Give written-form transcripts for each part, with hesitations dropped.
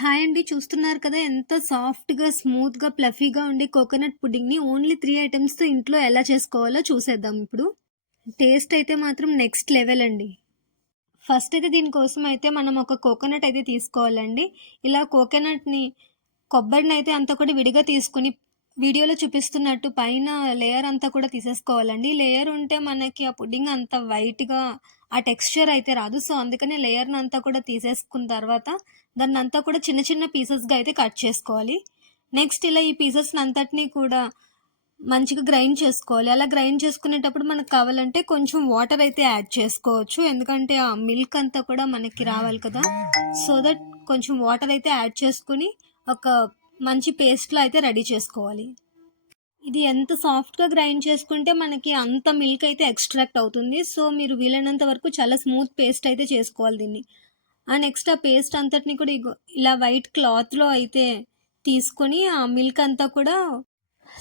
Hi అండి. చూస్తున్నారు కదా! ఎంత సాఫ్ట్‌గా, స్మూత్‌గా, ఫ్లఫీగా ఉండే కోకోనట్ పుడ్డింగ్‌ని ఓన్లీ 3 ఐటెమ్స్‌తో ఇంట్లో ఎలా చేసుకోవాలో చూసేద్దాం ఇప్పుడు. టేస్ట్ అయితే మాత్రం నెక్స్ట్ లెవెల్ అండి. ఫస్ట్ అయితే దీనికోసం అయితే మనం ఒక కోకోనట్ అయితే తీసుకోవాలండి. ఇలా కోకోనట్‌ని కొబ్బరినైతే అంతా కూడా విడిగా తీసుకొని వీడియోలో చూపిస్తున్నట్టు పైన లేయర్ అంతా కూడా తీసేసుకోవాలండి. లేయర్ ఉంటే మనకి ఆ పుడ్డింగ్ అంత వైట్‌గా ఆ టెక్స్చర్ అయితే రాదు. సో, అందుకనే లేయర్‌నంతా కూడా తీసేసుకున్న తర్వాత దాన్నంతా కూడా చిన్న చిన్న పీసెస్‌గా అయితే కట్ చేసుకోవాలి. నెక్స్ట్ ఇలా ఈ పీసెస్‌నంతటిని కూడా మంచిగా గ్రైండ్ చేసుకోవాలి. అలా గ్రైండ్ చేసుకునేటప్పుడు మనకు కావాలంటే కొంచెం వాటర్ అయితే యాడ్ చేసుకోవచ్చు. ఎందుకంటే ఆ మిల్క్ అంతా కూడా మనకి రావాలి కదా! సో దట్ కొంచెం వాటర్ అయితే యాడ్ చేసుకొని ఒక మంచి పేస్ట్‌లా అయితే రెడీ చేసుకోవాలి. ఇది ఎంత సాఫ్ట్‌గా గ్రైండ్ చేసుకుంటే మనకి అంత మిల్క్ అయితే ఎక్స్‌ట్రాక్ట్ అవుతుంది. సో, మీరు వీలైనంత వరకు చాలా స్మూత్ పేస్ట్ అయితే చేసుకోవాలి దీన్ని. నెక్స్ట్ ఆ పేస్ట్ అంతటిని కూడా ఇలా వైట్ క్లాత్‌లో అయితే తీసుకొని ఆ మిల్క్ అంతా కూడా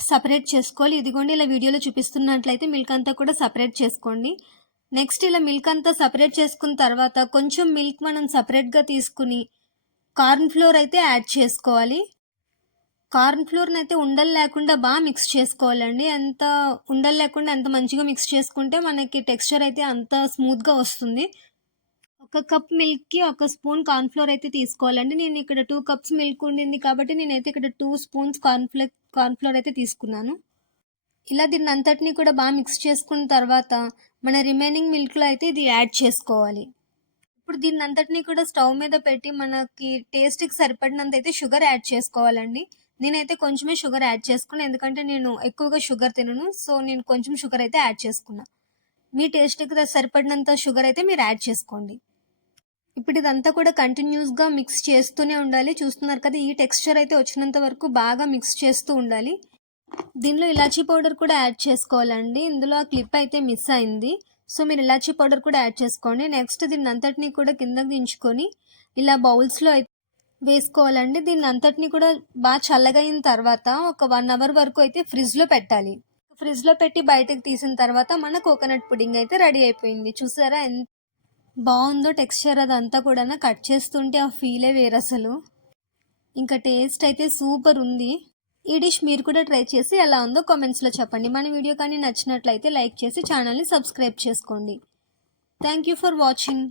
సెపరేట్ చేసుకోవాలి. ఇదిగోండి ఇలా వీడియోలో చూపిస్తున్నట్లయితే మిల్క్ అంతా కూడా సెపరేట్ చేసుకోండి. నెక్స్ట్ ఇలా మిల్క్ అంతా సెపరేట్ చేసుకున్న తర్వాత కొంచెం మిల్క్ మనం సెపరేట్‌గా తీసుకొని కార్న్ ఫ్లోర్ అయితే యాడ్ చేసుకోవాలి. కార్న్ ఫ్లోర్‌నయితే ఉండలు లేకుండా మిక్స్ చేసుకోవాలండి. ఉండలు లేకుండా ఎంత మంచిగా మిక్స్ చేసుకుంటే మనకి టెక్స్చర్ అయితే అంత స్మూత్‌గా వస్తుంది. ఒక కప్ మిల్క్‌కి ఒక స్పూన్ కార్న్ ఫ్లోర్ అయితే తీసుకోవాలండి. నేనిక్కడ 2 కప్స్ మిల్క్ ఉండింది కాబట్టి నేనైతే ఇక్కడ 2 స్పూన్స్ కార్న్ ఫ్లోర్ అయితే తీసుకున్నాను. ఇలా దీన్నంతటిని కూడా మిక్స్ చేసుకున్న తర్వాత మన రిమైనింగ్ మిల్క్‌లో అయితే ఇది యాడ్ చేసుకోవాలి. ఇప్పుడు దీన్నంతటిని కూడా స్టవ్ మీద పెట్టి మనకి టేస్ట్‌కి సరిపడినంత అయితే షుగర్ యాడ్ చేసుకోవాలండి. నేనైతే కొంచెమే షుగర్ యాడ్ చేసుకున్నా. ఎందుకంటే నేను ఎక్కువగా షుగర్ తినను. సో, నేను కొంచెం షుగర్ అయితే యాడ్ చేసుకున్నా. మీ టేస్ట్‌కి సరిపడినంత షుగర్ అయితే మీరు యాడ్ చేసుకోండి. ఇప్పుడు ఇదంతా కూడా కంటిన్యూస్‌గా మిక్స్ చేస్తూనే ఉండాలి. చూస్తున్నారు కదా! ఈ టెక్స్చర్ అయితే వచ్చినంత వరకు బాగా మిక్స్ చేస్తూ ఉండాలి. దీనిలో ఇలాచీ పౌడర్ కూడా యాడ్ చేసుకోవాలండి. ఇందులో ఆ క్లిప్ అయితే మిస్ అయింది. సో, మీరు ఇలాచీ పౌడర్ కూడా యాడ్ చేసుకోండి. నెక్స్ట్ దీన్నంతటిని కూడా కిందకి దించుకొని ఇలా బౌల్స్‌లో అయితే వేసుకోవాలండి. దీన్నంతటిని కూడా చల్లగయిన తర్వాత ఒక 1 అవర్ వరకు అయితే ఫ్రిడ్జ్‌లో పెట్టాలి. ఫ్రిడ్జ్‌లో పెట్టి బయటకి తీసిన తర్వాత మన కోకోనట్ పుడ్డింగ్ అయితే రెడీ అయిపోయింది. చూసారా ఎంత బావుందో టెక్స్చర్ అదంతా కూడాను. కట్ చేస్తుంటే ఆ ఫీలే వేరసలు. ఇంకా టేస్ట్ అయితే సూపర్ ఉంది. ఈ డిష్ మీరు కూడా ట్రై చేసి ఎలా ఉందో కామెంట్స్‌లో చెప్పండి. మన వీడియో కానీ నచ్చినట్లయితే లైక్ చేసి ఛానల్‌ని సబ్స్క్రైబ్ చేసుకోండి. Thank you for watching.